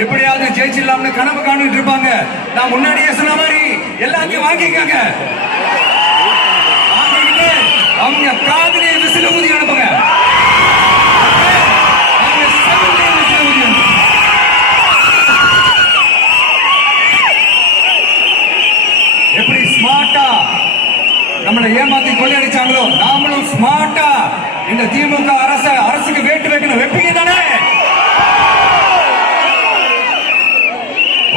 எப்படியாவது ஜெயிச்சிடலாம்னு கனவு காணிட்டு இருப்பாங்க. நான் முன்னாடியே சொன்ன மாதிரி எல்லாத்தையும் வாங்கிக்கங்க. வாங்கிக்கிட்டு அவங்க காதலியை விசில ஊதி அனுப்புங்க. எப்படி ஸ்மார்ட்டா நம்மளை ஏமாத்தி கொள்ளையடிச்சாங்களோ நாமளும் ஸ்மார்ட்டா இந்த திமுக அரசுக்கு வேட்டு வைக்கணும். வெப்பீங்க தானே?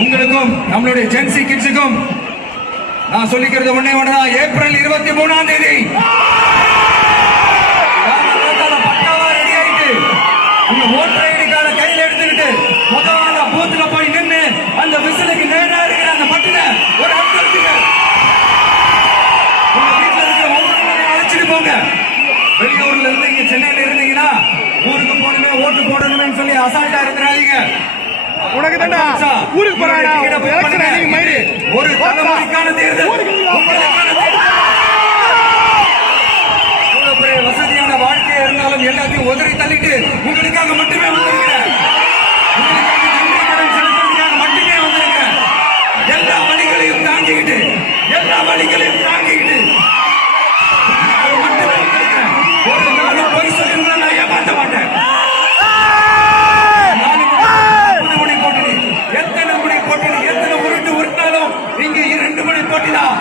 உங்களுக்கும் நம்மளுடைய ஜென்சி கிட்ஸுக்கும் நான் சொல்லிக்கிறது ஒண்ணே ஒண்ணுதான். ஏப்ரல் 23ஆம் தேதி பக்காவா ரெடி ஆயிட்டு உங்க ஓட்டர் ஐடி கார்டை கையில் எடுத்துக்கிட்டு முதல்ல பூத்துல போய் நின்று அந்த விசிலுக்கு நேரா இருக்கிற அந்த பட்டின ஒரு அழுத்துங்க. உங்க வீட்டுல இருக்கிற ஒவ்வொரு அழைச்சிட்டு போங்க. வெளியூர்ல இருந்து இங்க சென்னையில இருந்தீங்கன்னா ஊருக்கு போகணுமே ஓட்டு போடணுமே சொல்லி அசால்ட்டா இருக்கிறாங்க. உனக்கு தாண்டா ஊருக்கு போறாடா எலெக்ஷன் அன்னைக்கு மயிறு ஒரு தலைமுறைக்கான தேர்தல், உங்களுக்கான தேர்தல். எவ்வளவு பெரிய வசதியான வாழ்க்கையா இருந்தாலும் எல்லாத்தையும் உதறி தள்ளிட்டு உங்களுக்காக மட்டுமே வந்திருக்கிறேன். உங்களுக்காக நன்றி கடன் செலுத்துறதுக்காக மட்டுமே வந்திருக்கிறேன். எல்லா வழிகளையும் தாங்கிக்கிட்டு மட்டுமே வந்திருக்கிறேன். ஒரு நாள் பொய் சொல்லிருந்தா நான் ஏமாற்ற மாட்டேன். எத்தனை முறை போட்டி எத்தனை உருட்டாலும் இங்க 2 மணி போட்டிதான்.